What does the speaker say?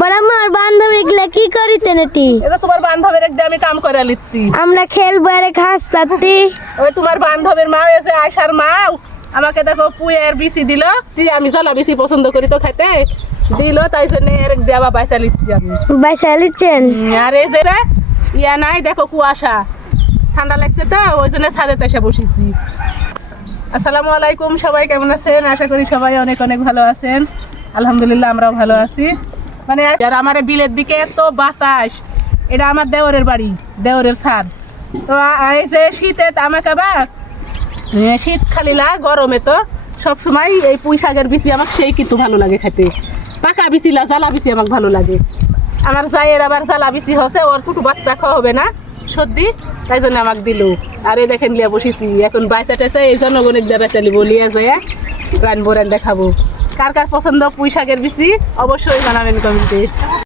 বড় আমার বান্ধবী গুলা কি করিতে নাকি? এটা তোমার বান্ধবের একদিন আমি কাম করে লিখতি। আমরা খেলবো আরে ঘাস কাটতি। ওই তোমার বান্ধবের মা এসে আয়সার মা আমাকে দেখো পুয়ের বিসি দিল, আমি জ্বালা বেশি পছন্দ করি তো খাইতে, দিল তাই জন্য এর দেওয়া বাইসা লিখছি আমি। বাইসা লিখছেন? আর এই যে রে, ইয়া নাই দেখো কুয়াশা, ঠান্ডা লাগছে তো ওই জন্য ছাদে এসে বসেছি। আসসালামু আলাইকুম, সবাই কেমন আছেন? আশা করি সবাই অনেক অনেক ভালো আছেন। আলহামদুলিল্লাহ আমরাও ভালো আছি। মানে আর আমার বিলের দিকে এত বাতাস, এটা আমার দেওরের বাড়ি, দেওরের ছাদ। তো এই যে শীতে আমাকে আবার শীত খালিলা গরমে তো সবসময় এই পুঁই শাকের বিচি আমার সেই কিন্তু ভালো লাগে খেতে। পাকা বিচিলা জ্বালা বিচি আমার ভালো লাগে। আমার জায়ের আবার জ্বালা বিচি হচ্ছে, ওর ছোট বাচ্চা খাওয়া হবে না সর্দি, তাই জন্য আমাকে দিল। আর এই দেখেন লিয়া বসেছি এখন বাইসা টেসে এই জনগণের দেবে চালিব লিয়া যায় রান বোরান দেখাবো। কার কার পছন্দ পুঁই শাকের বিচি অবশ্যই জানাবেন কমেন্টে।